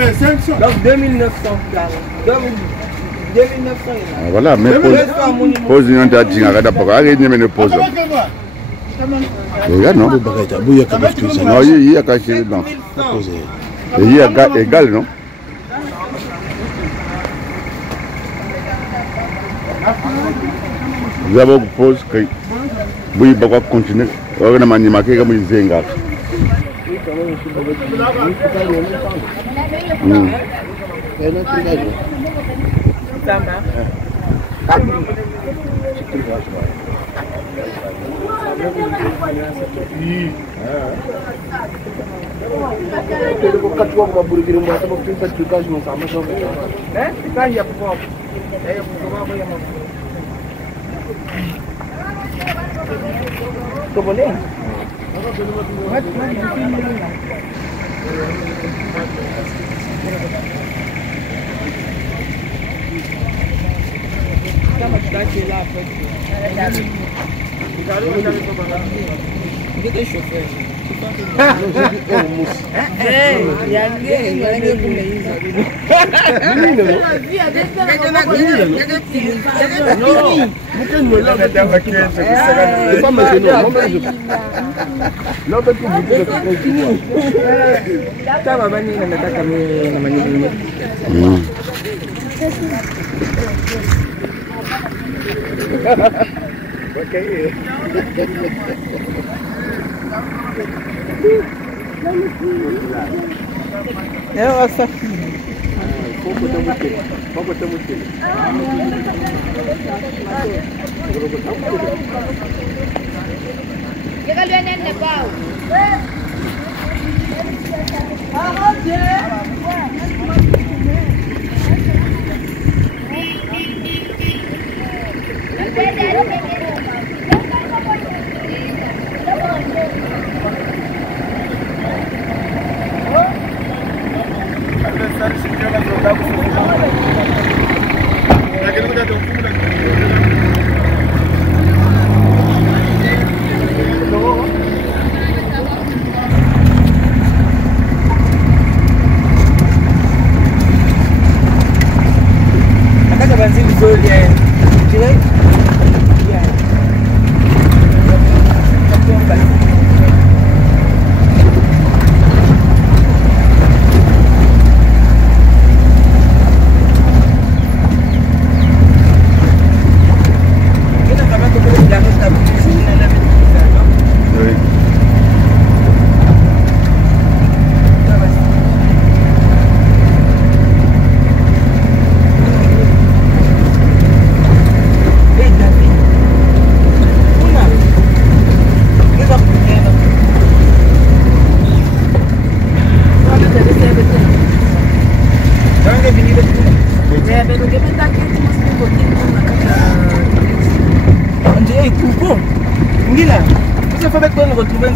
Donc 2900 2900. Voilà, mais pose une entité à la page, il n'y a pas de pause. Regarde, non? Non, il y a caché dedans. Il y a égal, non? Vous avez une pause que vous pouvez continuer. Vous avez une marque comme une zinga.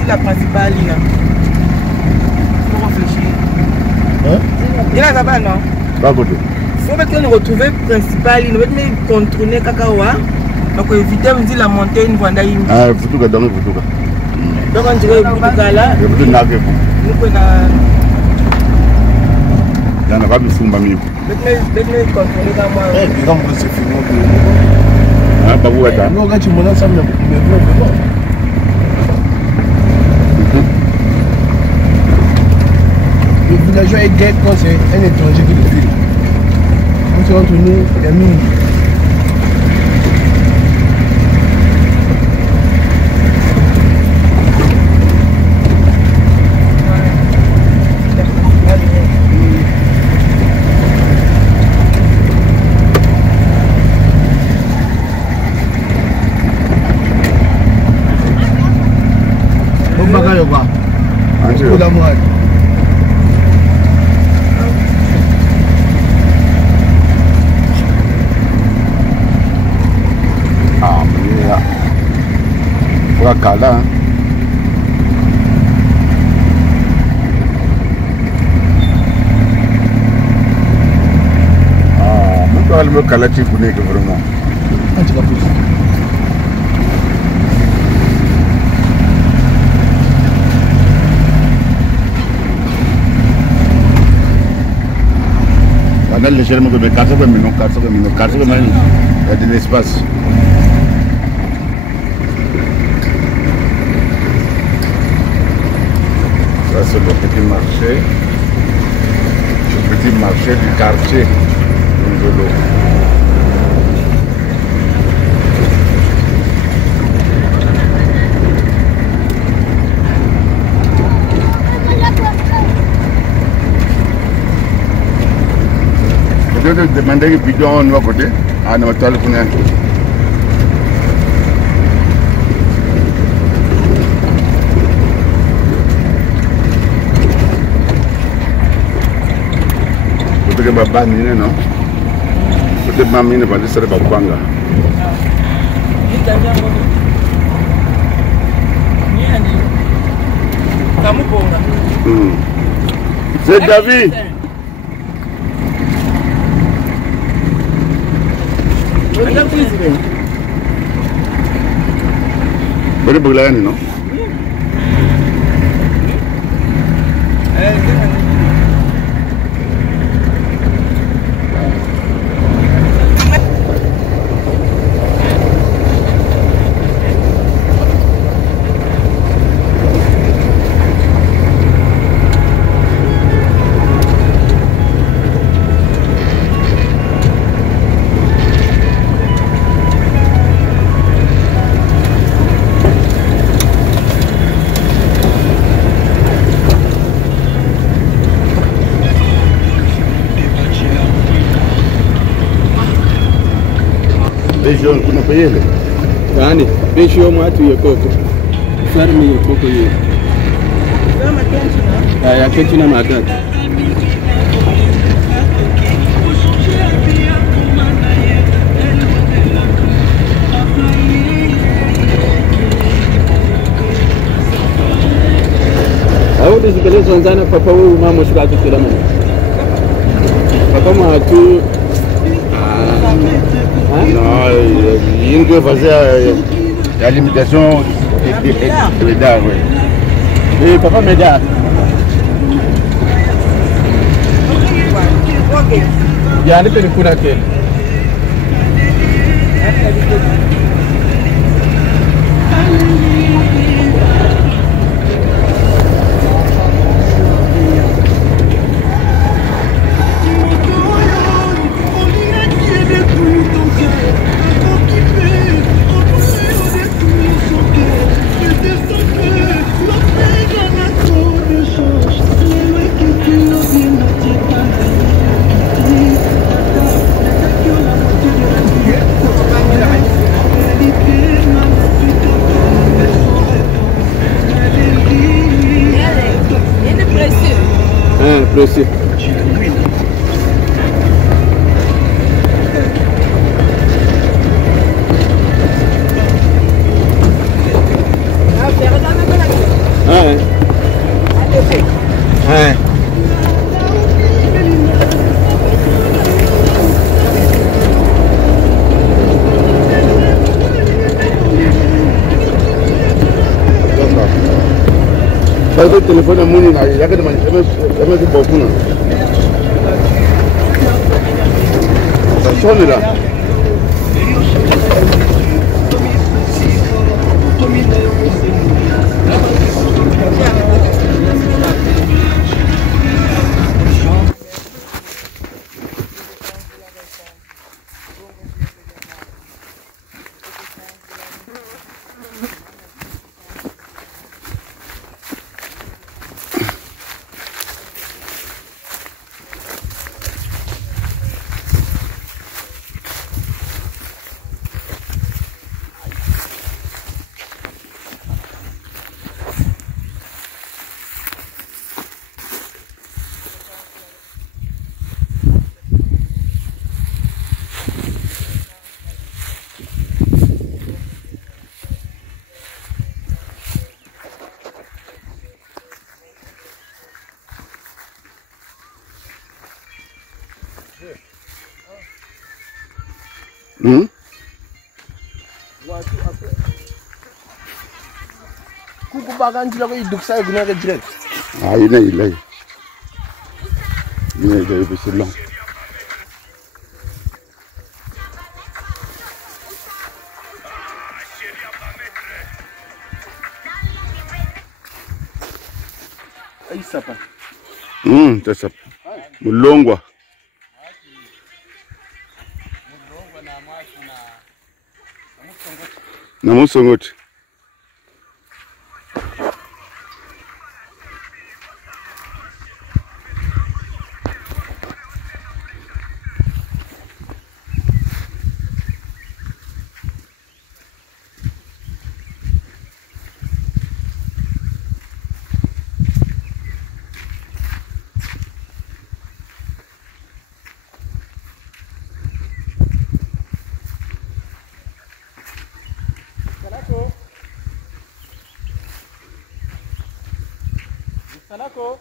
La principale, là. Faut réfléchir. Hein? Il y a là-bas, non? Pas côté. Faut que nous retrouvions principale, nous devons contourner Kakawa. Donc éviter de dire la montée, une vanda. Ah, Futuka, dans le Futuka. Donc on dirait Futuka là. Nous prenons. Il y en a pas de Fumba Miou. Devons contourner Kakawa. Eh, puis quand c'est fini, ah, pas vous être. non, quand tu m'en as ça, le villageois est gay quand c'est un étranger qui le filme. Quand c'est entre nous, il y a nous. Kala. Ah, mon père me Kala tu connais que vraiment. On a légèrement de 400 millions, 400 millions, 400 millions. Il y a de l'espace. Ça, c'est le petit marché. Le petit marché du quartier de Nzolo. Je vais te demander que bidon on va côté. Ah, non, tu as le connaître. Peut-être que Baba Mine, non? Peut-être que ma mine va laisser le Babanga. C'est David. Boleh berlayan, no? Beijão, kuna payele. Yani, beijão matu ya koko. Farmi ya koko ye. Kama kenchi na? Ya kenchi na matatu. Au disikaliza nzana papa wewe mama shikatu kila mama. Papa matu Non, il doit faire la limitation de l'État, oui. Et papa Médard. Il y a un peu de coup d'accueil. Précis. Le téléphone à Mouni, il y a que des manifestations de Bokuna. Ça sonne là. Kuku bagan jila ko iduk saya guna ke direct. Ah, ini. Ini dari Besilang. Aisapa. Tasa. Mulongwa. Na Musongoti. Salako.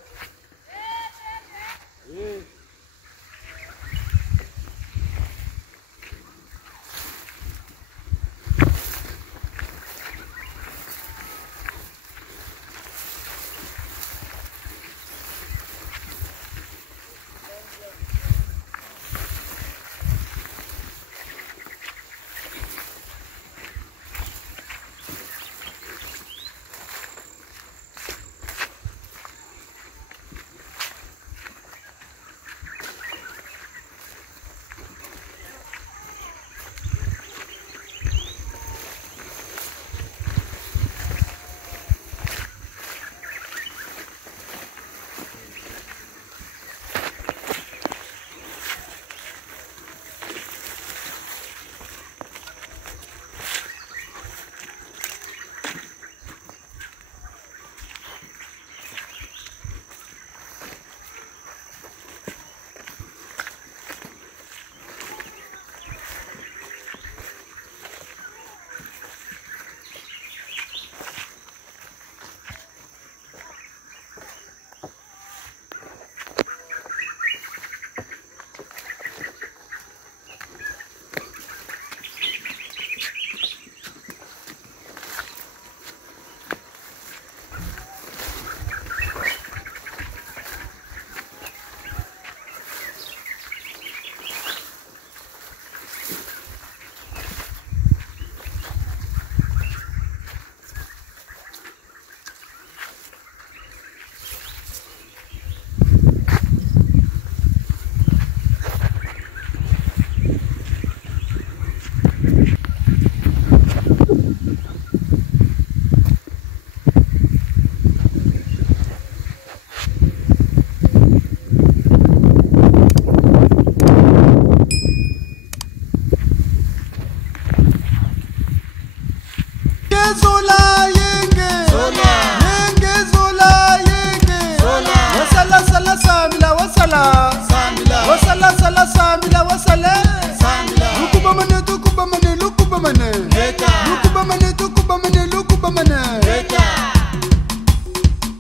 Wasala